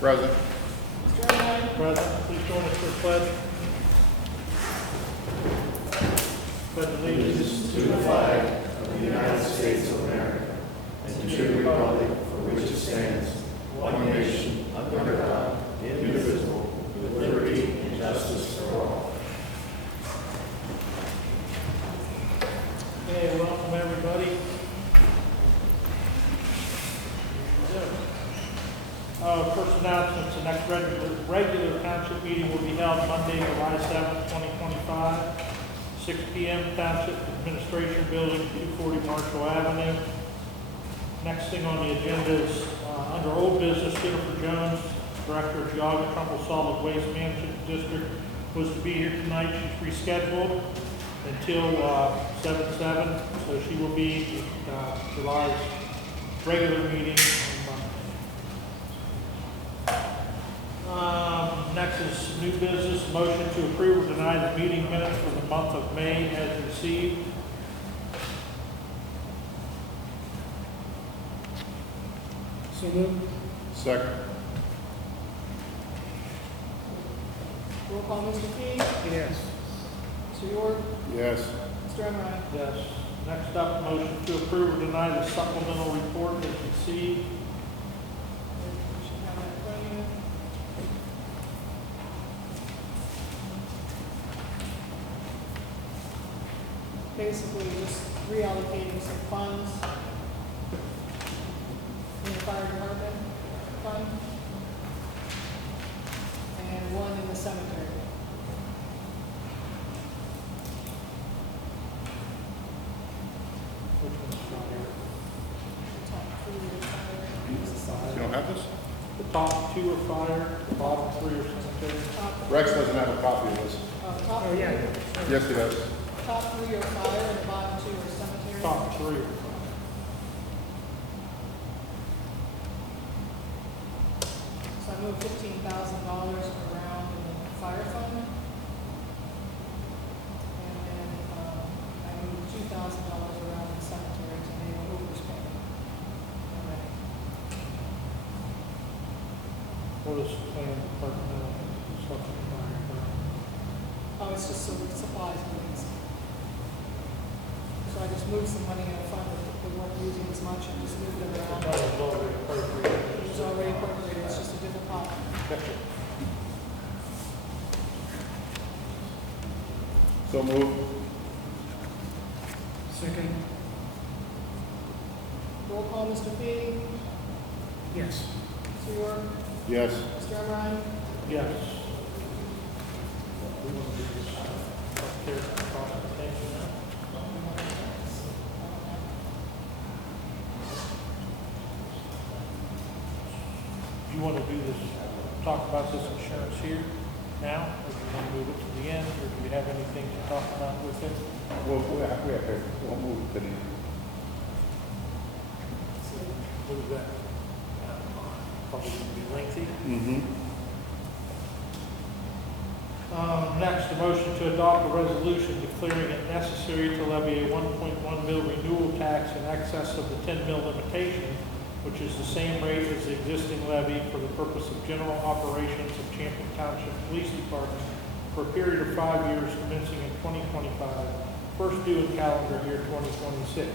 Present. Mr. Irvine? Present. Please join us for the pledge. Pledge allegiance To the flag of the United States of America and to the republic for which it stands, one nation, under God, indivisible, with liberty and justice for all. Okay, welcome everybody. First announcements, the next regular township meeting will be held Monday, July 7th, 2025, 6 p.m. Township Administration Building, 240 Marshall Avenue. Next thing on the agenda is under old business, Jennifer Jones, Director of Geauga Trumbull Solid Waste Management District, was to be here tonight. She's rescheduled until 7/7, so she will be July's regular meeting on Monday. Next is new business, motion to approve or deny the meeting minutes for the month of May as received. So moved. Second. Roll call, Mr. Key? Yes. Mr. York? Yes. Mr. Irvine? Yes. Next up, motion to approve or deny the supplemental report as received. You should have that in front of you. Basically, just reallocating some funds in the fire department fund and one in the cemetery. Which one's not here? Top three are fire. You don't have this? The top two are fire, the bottom three are cemetery. Rex doesn't have a copy of this. Top three. Yes, he does. Top three are fire and the bottom two are cemetery. Top three are fire. So I moved $15,000 around in the fire fund. And then I moved $2,000 around in the cemetery to enable overspend. What is the plan departmental stuff in the fire department? Oh, it's just so supplies and things. So I just moved some money in a fund that we weren't using as much and just moved it around. That was already appropriated. It was already appropriated, it's just a different pot. Gotcha. So moved. Second. Roll call, Mr. Fee? Yes. Mr. York? Yes. Mr. Irvine? Yes. We want to do this up there, documentation now. Do you want to do this, talk about this insurance here now, or do you want to move it to the end, or do you have anything to talk about with it? Well, we'll move it to the, What is that? Probably going to be lengthy. Next, a motion to adopt a resolution declaring it necessary to levy a 1.1 mil renewal tax in excess of the 10 mil limitation, which is the same rate as the existing levy for the purpose of general operations of Champion Township Police Department for a period of 5 years commencing in 2025, first due in calendar year 2026.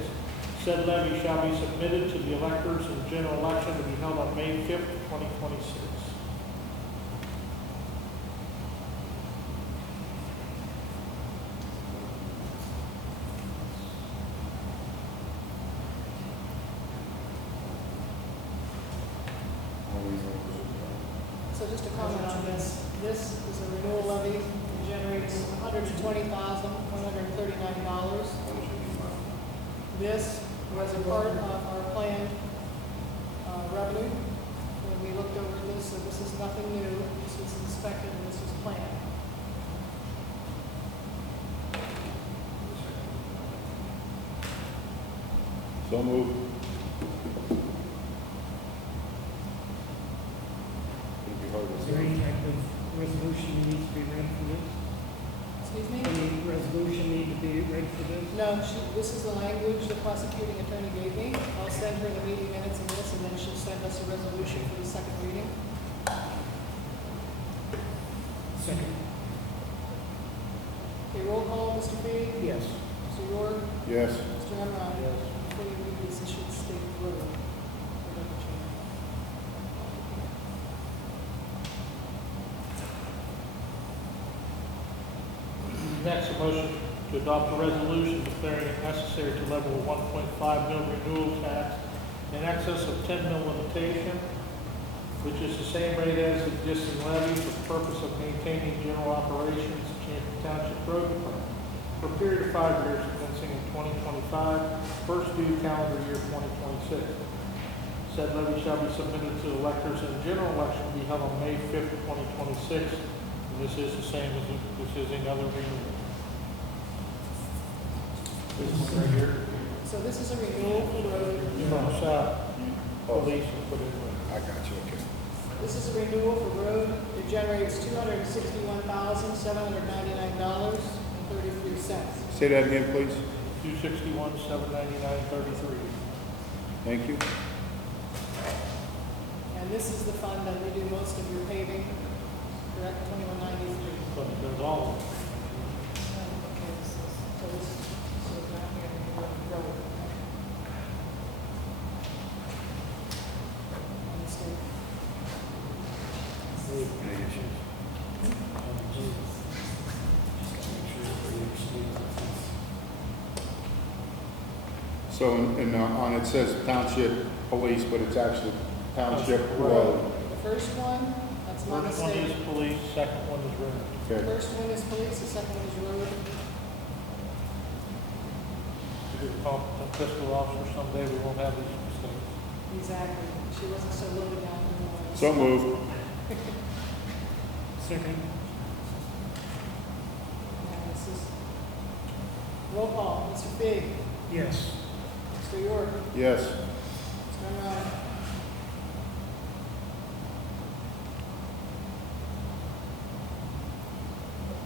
Said levy shall be submitted to the electors in general election to be held on May 5th, 2026. So just a comment on this. This is a renewal levy. It generates $120,139. This was a part of our planned revenue. When we looked over this, so this is nothing new. This was inspected and this was planned. so moved. It'll be hard to Is there say. any type of resolution needs to be read for this? Excuse me? Any resolution need to be read for this? No, this is the language the prosecuting attorney gave me. I'll send her the meeting minutes and this, and then she'll send us a resolution for the second reading. Second. Okay, roll call, Mr. Fee? Yes. Mr. York? Yes. Mr. Emrod? Yes. Before you read this, it should state road. Next, a motion to adopt a resolution declaring it necessary to level a 1.5 mil renewal tax in excess of 10 mil limitation, which is the same rate as the existing levy for the purpose of maintaining general operations of Champion Township Road Department for a period of 5 years commencing in 2025, first due calendar year 2026. Said levy shall be submitted to the electors in a general election to be held on May 5th, 2026. And this is the same as, this is another renewal. This one right here, So this is a renewal for road. from police and put it in. I got you, okay. This is a renewal for road. It generates $261,799.33. Say that again, please. 261, 799.33. Thank you. And this is the fund that we do most of your paving, correct, 2193. But it does all of it. Okay, so this, so down here, road. Understand? So, on it says Township Police, but it's actually Township Road. The first one, that's my First one is mistake. police, second one is road. The Okay. first one is police, the second one is road. If you call a fiscal officer someday, we won't have these mistakes. Exactly. She wasn't so loaded down. So moved. Second. And this is roll call. Mr. Fig, Yes. Mr. York, Yes. Mr. Emrod,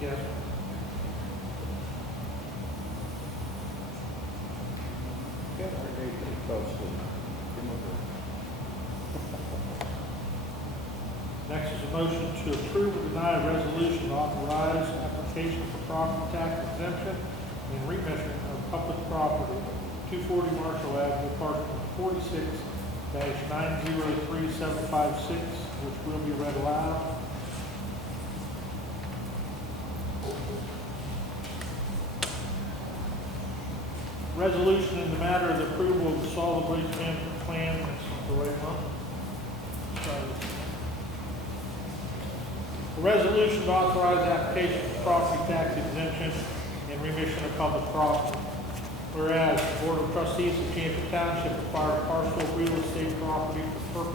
Yes. Next is a motion to approve or deny a resolution to authorize application for property tax exemption and remission of public property, 240 Marshall Avenue, parcel 46-903756, which will be read aloud. Resolution in the matter of the approval of the solid waste management plan. That's the right one. Sorry. A resolution to authorize application for property tax exemption and remission of public property. Whereas the Board of Trustees of Champion Township acquired a parcel of real estate property for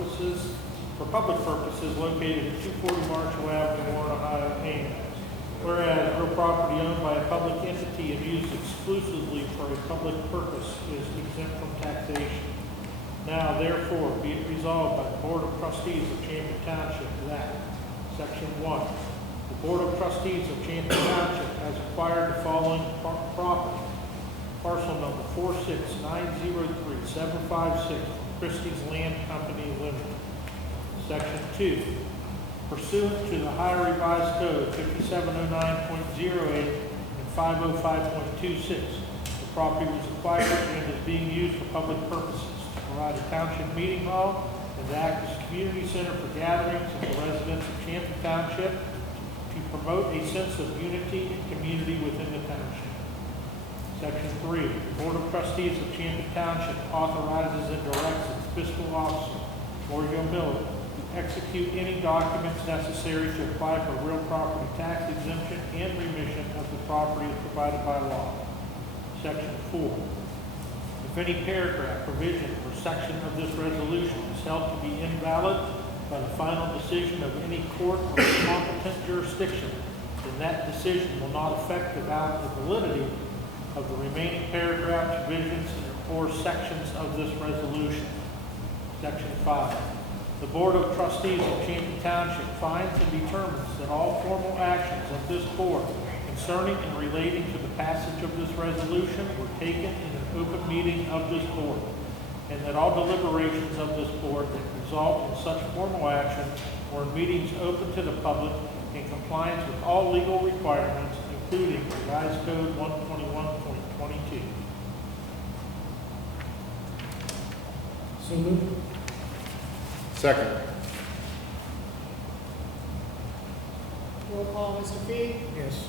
public purposes located at 240 Marshall Avenue, Warren, Ohio, Maine. Whereas real property owned by a public entity and used exclusively for a public purpose is exempt from taxation. Now therefore be it resolved by the Board of Trustees of Champion Township that Section 1, the Board of Trustees of Champion Township has acquired the following property. Parcel number 46903-756 from Trustees Land Company Limited. Section 2, pursuant to the Ohio Revised Code 5709.08 and 505.26, the property was acquired and is being used for public purposes to provide a township meeting hall and to act as a community center for gatherings of the residents of Champion Township to promote a sense of unity and community within the township. Section 3, the Board of Trustees of Champion Township authorizes and directs its fiscal officer, Morgan Miller, execute any documents necessary to apply for real property tax exemption and remission of the property as provided by law. Section 4. If any paragraph, provision, or section of this resolution is held to be invalid by the final decision of any court or competent jurisdiction, then that decision will not affect the validity of the remaining paragraphs, provisions, or sections of this resolution. Section 5. The Board of Trustees of Champion Township finds and determines that all formal actions of this board concerning and relating to the passage of this resolution were taken in an open meeting of this board, and that all deliberations of this board that result in such formal action or in meetings open to the public in compliance with all legal requirements, including Revised Code 121.22. So moved. Second. Roll call, Mr. Fee, Yes.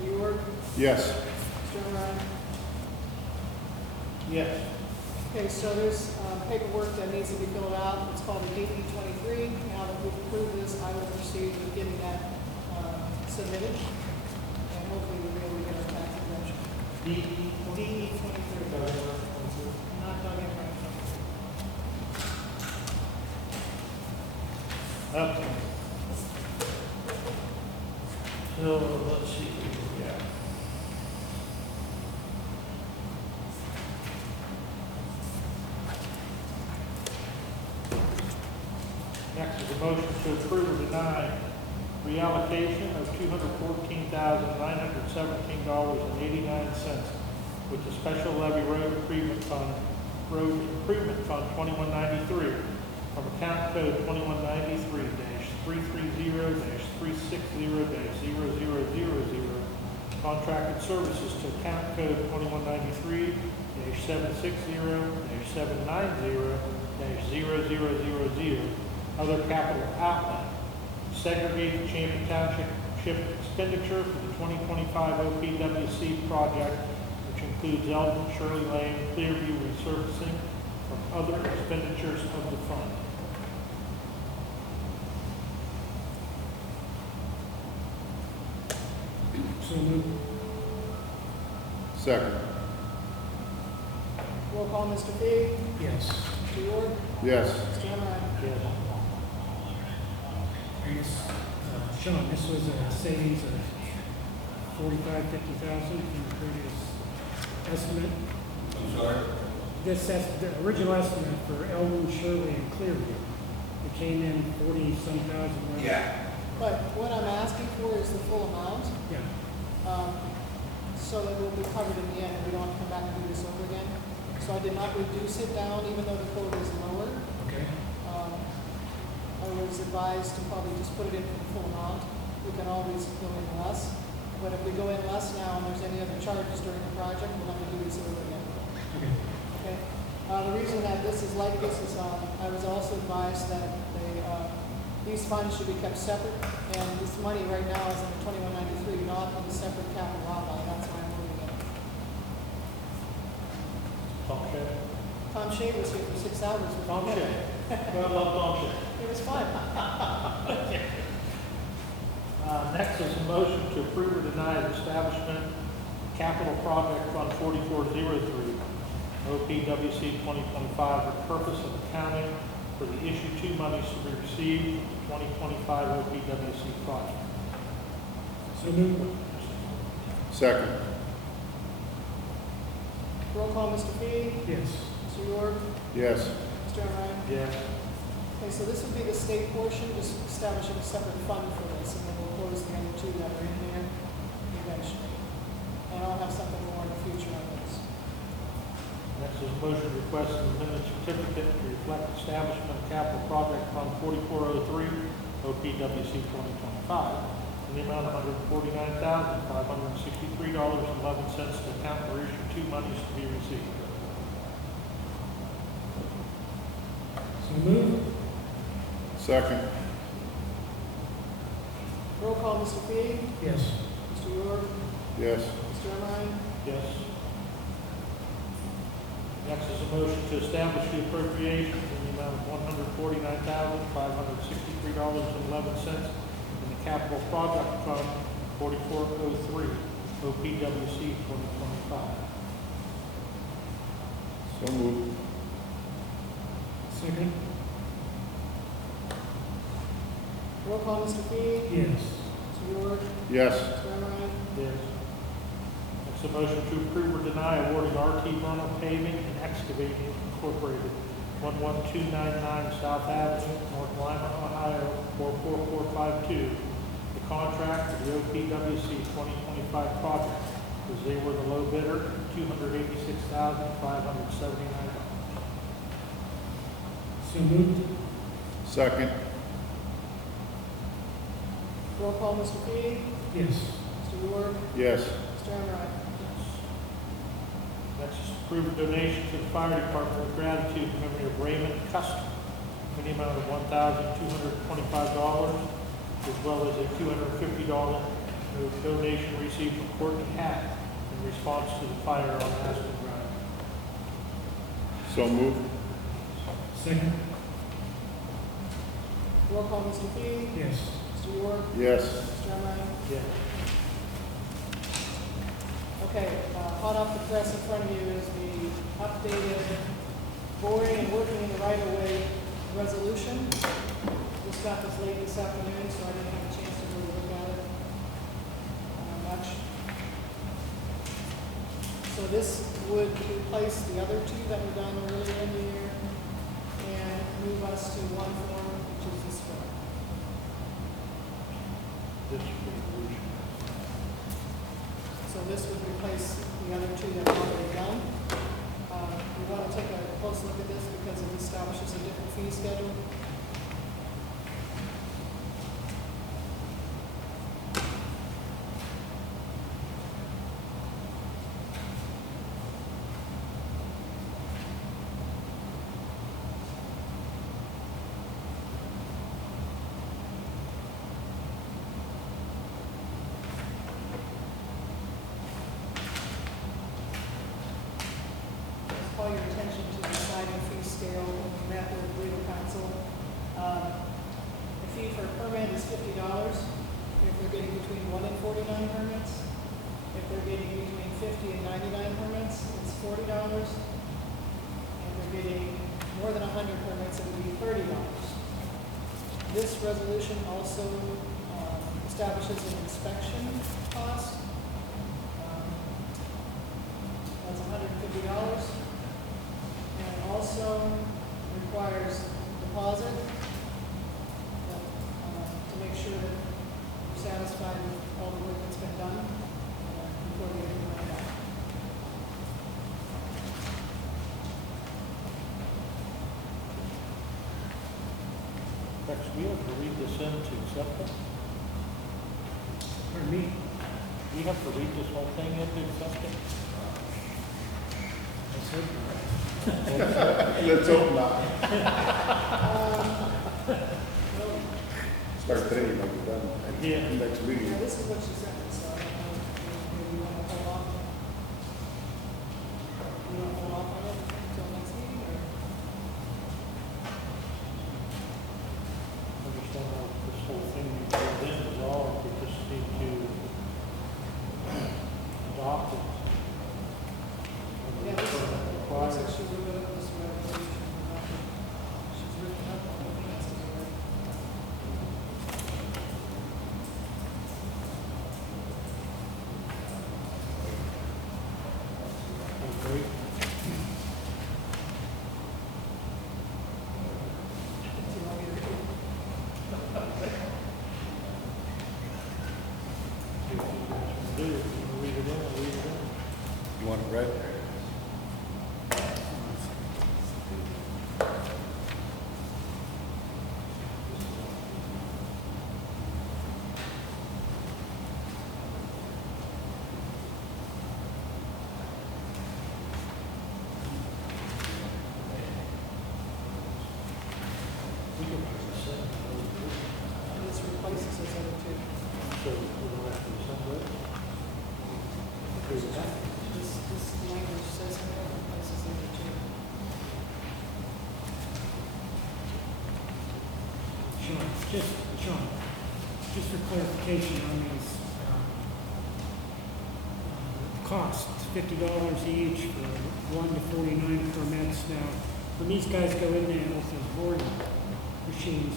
Mr. York, Yes. Mr. O'Brien. Yes. Okay, so there's paperwork that needs to be filled out. It's called a DD 23. Now that we've approved this, I will proceed with getting that submitted, and hopefully we'll be able to get our tax exemption. DD 23. Not done yet, right? Okay. So, let's see what we got. Next is a motion to approve or deny reallocation of $214,917.89 with the Special Levy Road Improvement Fund 2193 from account code 2193-330-360-0000, contracted services to account code 2193-760-790-0000, other capital outlay, segregate the Champion Township expenditure for the 2025 OPWC project, which includes Eldon, Shirley Lane, Clearview resurfacing from other expenditures of the fund. So moved. Second. Roll call, Mr. Fee, Yes. Mr. York, Yes. Mr. O'Brien. Yes. And this, Sean, this was a savings of 50,000 from the previous estimate. I'm sorry? The original estimate for Elwood, Shirley, and Clearview, it came in 40-some thousand. Right? Yeah. But what I'm asking for is the full amount, Yeah. so that we'll be covered in the end, and we don't have to come back and do this over again. So I did not reduce it down, even though the quote is lower. Okay. I was advised to probably just put it in for the full amount. We can always go in less, but if we go in less now and there's any other charges during the project, we'll have to do this over again. Okay. Okay. The reason that this is like this is, I was also advised that these funds should be kept separate, and this money right now is in the 2193, not in the separate capital outlay. That's why I'm moving it. Tom Shea. Tom Shea was here for 6 hours. with Tom me. Shea. Well, I love Tom Shea. It was fun. Next is a motion to approve or deny the establishment of Capital Project Fund 4403, OPWC 2025, for the purpose of accounting for the issue 2 monies to be received from the 2025 OPWC project. So moved. Second. Roll call, Mr. Fee, Yes. Mr. York, Yes. Mr. O'Brien. Yes. Okay, so this would be the state portion, just establishing a separate fund for this, and then we'll close the other 2 that are in there eventually. And I'll have something more in the future on this. Next is a motion to request an amendment certificate to reflect establishment of Capital Project Fund 4403, OPWC 2025, in the amount of $149,563.11 to account for issue 2 monies to be received. So moved. Second. Roll call, Mr. Fee, Yes. Mr. York, Yes. Mr. O'Brien. Yes. Next is a motion to establish the appropriations in the amount of $149,563.11 in the Capital Project Fund 4403, OPWC 2025. So moved. Second. Roll call, Mr. Fee, Yes. Mr. York, Yes. Mr. O'Brien. Yes. Next, a motion to approve or deny awarding RT Bruno Paving and Excavating Incorporated, 11299 South Avenue, North Lima, Ohio, 44452, the contract for the OPWC 2025 project, because they were the low bidder, $286,579. So moved. Second. Roll call, Mr. Feedy? Yes. Mr. York? Yes. Mr. Enright? Next is approve a donation to the fire department with gratitude in memory of Raymond Custom in the amount of $1,225, as well as a $250 donation received from Courtney Hack in response to the fire on Aspen Drive. So moved. Second? Roll call, Mr. Feedy? Yes. Mr. York? Yes. Mr. Enright? Yeah. Okay, hot off the press in front of you is the updated boring and working in the right-of-way resolution. This got this late this afternoon, so I didn't have a chance to really look at it much. So this would replace the other two that were done earlier in the year and move us to one form, which is this one. This resolution. So this would replace the other two that are already done. We want to take a close look at this because it establishes a different fee schedule. Call your attention to the sliding fee scale when we met with legal counsel. The fee for a permit is $50 if they're getting between 1 and 49 permits. If they're getting between 50 and 99 permits, it's $40. If they're getting more than 100 permits, it would be $30. This resolution also establishes an inspection cost. That's $150. And it also requires deposit to make sure that you're satisfied with all the work that's been done before we get the money back. Next, we have to read this in to accept it. Pardon me? We have to read this whole thing in to accept it. I said no. Let's hope not. Start today, like we're done. Yeah. Next meeting. Yeah, this is what she sent me, so I don't know if maybe you want to hold off. You want to hold off on it until next meeting, or? Understand how this whole thing you put in is all, we just need to adopt it. Yeah, this is, looks like she wrote up this resolution. She's written up all the things to do it. Agree? Do you want me to read it? Do, you can read it in, read it in. You want it read? We can read this in. This replaces this other two. So we don't have to send it. Agree with that? This language says it replaces the other two. Sean, just for clarification on these, costs, $50 each for 1 to 49 permits. Now, when these guys go in there with those boring machines,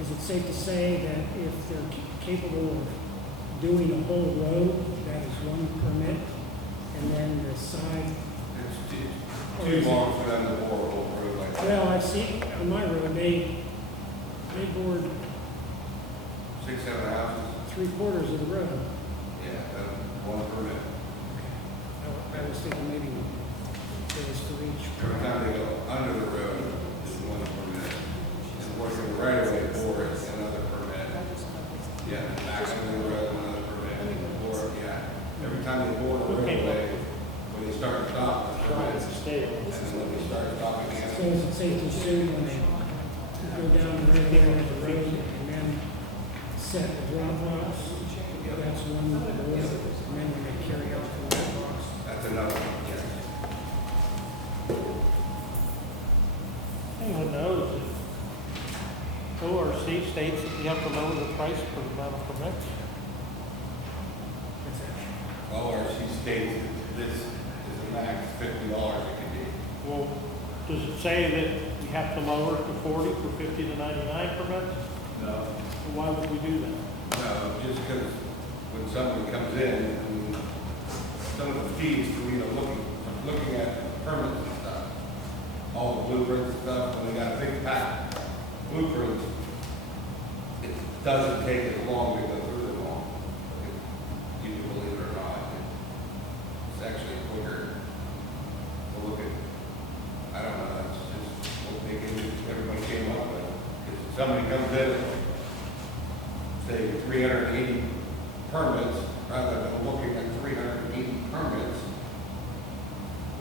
is it safe to say that if they're capable of doing a whole road, that is 1 permit, and then the side? It's too long for them to bore a whole road like that. Well, I see on my road, they bored 6, 7 houses, 3/4 of the road. yeah, that one permit. I was thinking maybe it was for each. Every time they go under the road, it's one permit. And working right away for it, it's another permit. time they bore the roadway, when they start stopping, Trying to stay. and then when they start stopping So again. is it safe to assume when they go down right there at the road and then set the drop box, that's one with the water, and then when they carry out from that box? That's another one, yes. Anyone knows that ORC states that you have to lower the price for the amount of permits? What's that? ORC states that this is the max $50 it can be. Well, does it say that you have to lower it to 40 for 50 to 99 permits? No. So why would we do that? No, just because when someone comes in, and some of the fees for, looking at permits and stuff, all the blueprints and stuff, when they got a big pack of blueprints, it doesn't take as long to go through them all. If you can believe it or not, it's actually quicker to look at. I don't know, that's just what they everybody came up with. If somebody comes in, say 380 permits, rather than looking at 380 permits,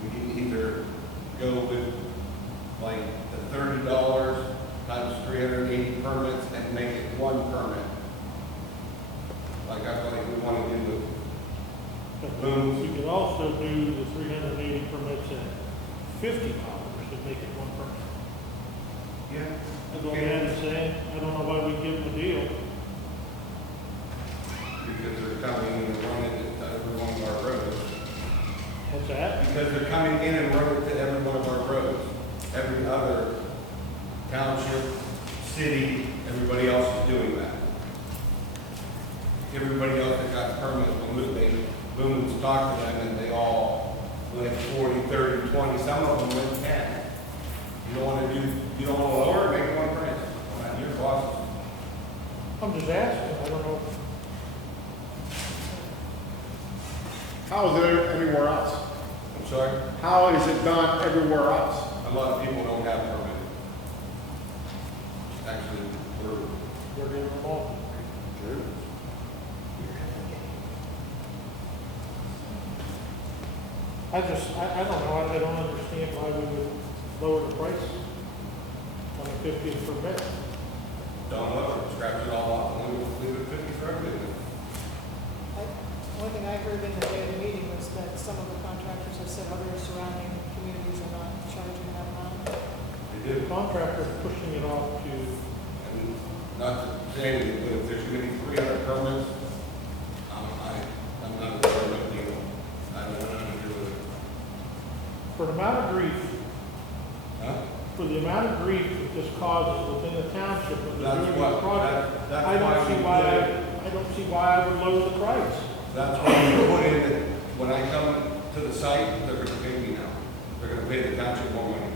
we can either go with like the $30 times 380 permits and make it one permit. Like I feel like we want to do But Booms. you could also do the 380 permits at $50 to make it one permit. the, yeah. That's what I'm saying. I don't know why we give them a deal. Because they're coming in and running it to every one of our roads. What's that? Because they're coming in and running it to every one of our roads. Every other township, city, everybody else is doing that. Everybody else that got permits, Boone's talked to them and they all went 40, 30, 20, some of them went 10. You don't want to lower it, make it one price. Not your boss. I'm just asking. I don't know. How is it everywhere else? I'm sorry? How is it done everywhere else? A lot of people don't have permits. Actually, You're getting them all. I don't know, I don't understand why we would lower the price on a 50 permit. don't lower it, scratch it all off, and leave it 50 for everything. One thing I heard in the day of the meeting was that some of the contractors have said other surrounding communities are not charging that amount. They The do. contractor is pushing it off to, And not to say anything, but if there's going to be 300 permits, I'm not a permit deal. I don't know nothing to do with it. for the amount of grief, Huh? for the amount of grief that this causes within the township when they're That's doing what- this project, that's I why don't see we why, put it- I don't see why I would lower the price. That's why we put in that when I come to the site, they're going to pay me now. They're going to pay the township more money.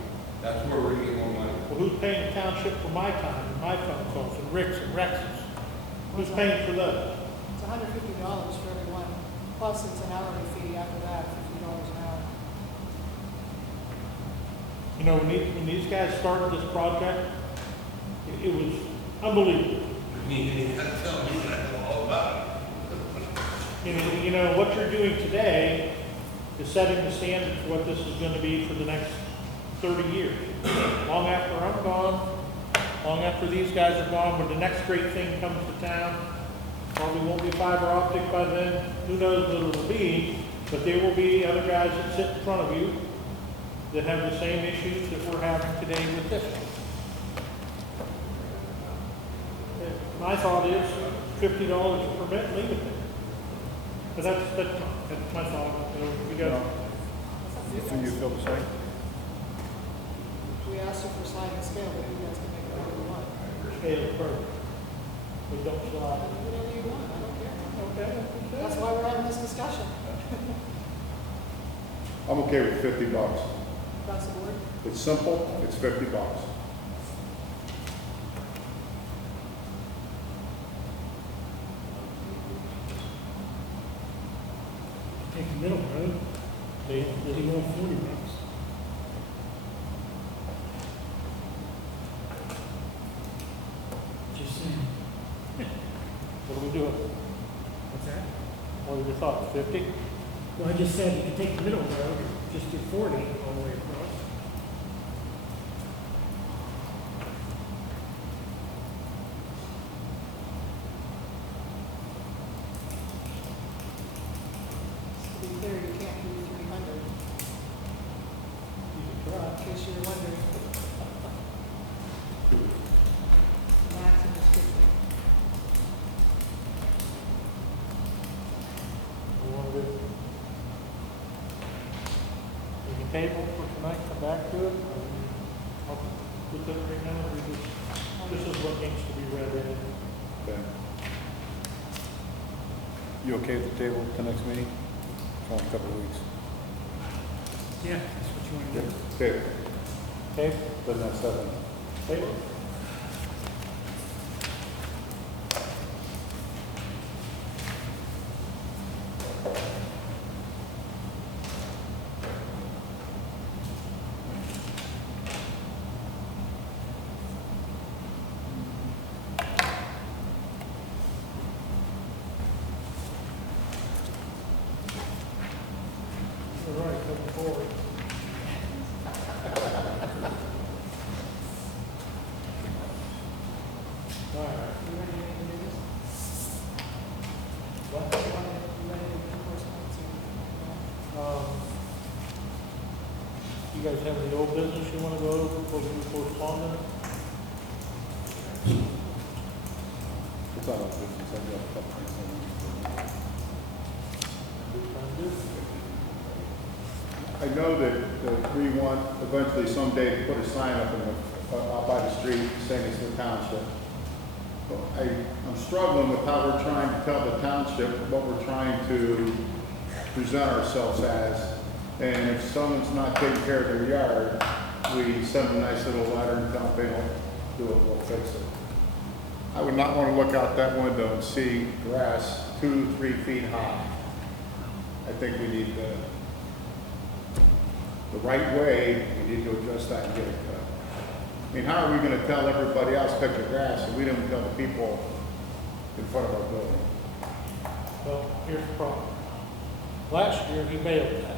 That's where we're going to get more money. Well, who's paying the township for my time and my phone calls and Rick's and Rex's? Who's paying for those? It's $150 for everyone, plus it's an hourly fee after that, $50 an hour. You know, when these guys started this project, it was unbelievable. You got to tell me all about it. You know, what you're doing today is setting the standard for what this is going to be for the next 30 years. Long after I'm gone, long after these guys are gone, when the next great thing comes to town, probably won't be fiber optic by then, who knows what it'll be, but there will be other guys that sit in front of you that have the same issues that we're having today with this one. My thought is $50 a permit, leave it there. But that's my thought. We got, Do you feel the same? We asked you for sliding scale, but you guys can make whatever you want. scale it first. We don't slide. Whatever you want, I don't care. Okay. That's why we're having this discussion. I'm okay with $50. Across the board. It's simple, it's $50. Take the middle road, They they go $40. Just saying. What are we doing? What's that? What are your thoughts, 50? Well, I just said you could take the middle road, just do 40 all the way across. To be clear, you can't do 300, You can try. in case you're wondering. Maximum is 50. We want to do, we can table for tonight, come back to it. I'll put that right now, we just, this is what needs to be read in. Okay. You okay with the table the next meeting? It's only a couple of weeks. Yeah, that's what you want to do. Okay, Okay, doesn't have 7. table. All right, coming forward. All right. You ready to do this? What? You ready to do correspondence? You guys have any old business you want to go over before we do correspondence? It's all about business. I've got a couple things I need to do. Good time to do. I know that we want eventually someday to put a sign up in the, out by the street saying it's the township. But I'm struggling with how we're trying to tell the township what we're trying to present ourselves as. And if someone's not taking care of their yard, we send a nice little letter and tell them they don't do it, we'll fix it. I would not want to look out that window and see grass 2-3 feet high. I think we need the right way, we need to address that and get it cut. I mean, how are we going to tell everybody else cut your grass and we don't tell the people in front of our building? Well, here's the problem. Last year, he bailed that,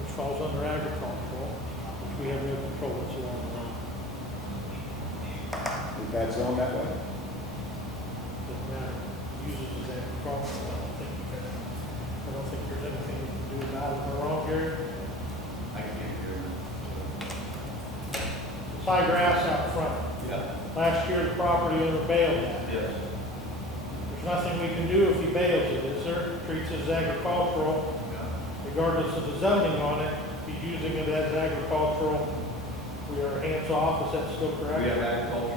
which falls under agricultural, which we have no control whatsoever on. Is that zone that way? Doesn't matter, uses as agricultural, I don't think there's anything you can do about it. Am I wrong, Gary? I can't hear you. It's high grass out front. Yeah. Last year, the property owner bailed that. Yes. There's nothing we can do if he bails it, is there? Treats it as agricultural, regardless of the zoning on it. If he's using it as agricultural, we are hands off, is that still correct? We have agricultural